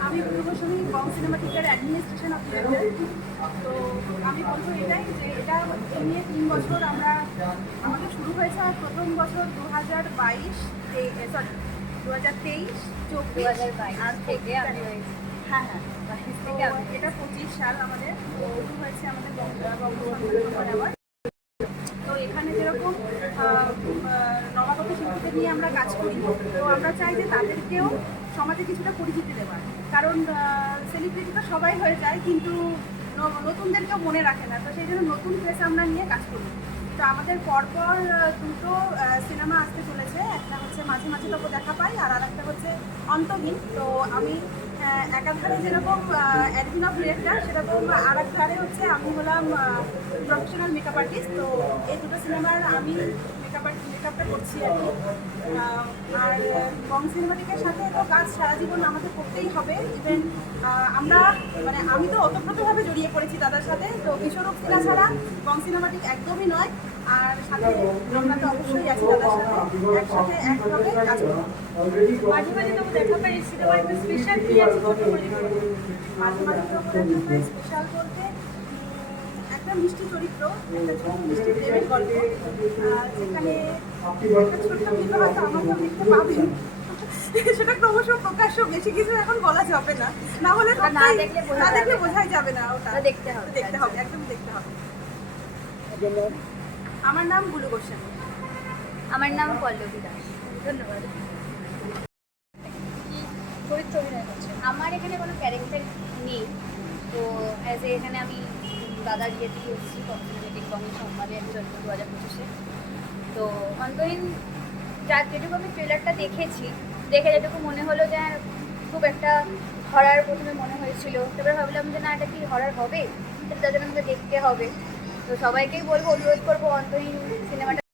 আমি পূর্বসমী কম সিনেমাটিকের administration officer তো আমি বলব এটাই যে এটা নিয়ে তিন বছর আমরা আমাদের শুরু হয়েছে আর প্রথম বছর দু হাজার বাইশ সরি দু হাজার তেইশ চব্বিশ আর থেকে হ্যাঁ হ্যাঁ এটা পঁচিশ সাল আমাদের। শুরু হয়েছে আমাদের বঙ্গ- অ্যাওয়ার্ড তো এখানে যেরকম আহ, আহ, নবাগত শিল্পীদের নিয়ে আমরা কাজ করি। তো আমরা চাই যে তাদেরকেও সমাজে কিছুটা পরিচিতি দেওয়ার। কারণ সেলিব্রিটি তো সবাই হয়ে যায়, কিন্তু নতুনদেরকেও মনে রাখে না। তো সেই জন্য নতুন ফেস আমরা নিয়ে কাজ করি। তো আমাদের পরপর দুটো সিনেমা আসতে চলেছে। একটা হচ্ছে মাঝে মাঝে তবু দেখা পাই, আর আরেকটা হচ্ছে অন্তহীন। তো আমি একাধারে যেরকম অ্যাডমিন অফ ডিরেক্টর সেরকম আর এক ধারে হচ্ছে আমি হলাম প্রফেশনাল মেকআপ আর্টিস্ট তো এই দুটো সিনেমার আমি মেকআপ মেকআপটা করছি আর কি। আর বং সিনেমাটিকের সাথে তো কাজ সারা জীবন আমাদের করতেই হবে। ইভেন আমরা মানে আমি তো ওতপ্রোতভাবে জড়িয়ে পড়েছি দাদার সাথে, তো বিশ্বরূপ সিনা ছাড়া বং সিনেমাটিক একদমই নয়। আর সাথে আমরা তো অবশ্যই আছি দাদার সাথে। একসাথে একভাবে কাজ করব। মাঝে মাঝে তবু দেখা পাই সিনেমার একটা স্পেশাল কি আছে ছোট করে? মাঝে মাঝে তো ওরা স্পেশাল বলতে একটা মিষ্টি চরিত্র একটা ছোট মিষ্টি প্রেমের গল্প। যেখানে একটা ছোট্ট ভিডিও হয়তো আমাকেও দেখতে পাবেন সেটা ক্রমশ প্রকাশ্য বেশি কিছু এখন বলা যাবে না। না হলে না দেখলে না দেখলে বোঝাই যাবে না ওটা। দেখতে হবে, দেখতে হবে একদম দেখতে হবে। আমার নাম গুলু গোস্বামী। আমার নাম পল্লবী দাস। ধন্যবাদ। চরিত্র অভিনয় করছে। আমার এখানে কোনো ক্যারেক্টার নেই। তো অ্যাজ এ এখানে আমি দাদার ইয়েতেই এসেছি কমিউনিটিক কমি সম্মানের জন্য দু হাজার পঁচিশে। তো অন্তহীন যা যেটুকু আমি ট্রেলারটা দেখেছি, দেখে যেটুকু মনে হলো যে খুব একটা হরার প্রথমে মনে হয়েছিল তারপরে ভাবলাম যে না, এটা কি হরার হবে? সেটা তাদের আমাকে দেখতে হবে। তো সবাইকেই বলব অনুরোধ করব অন্তহীন সিনেমাটা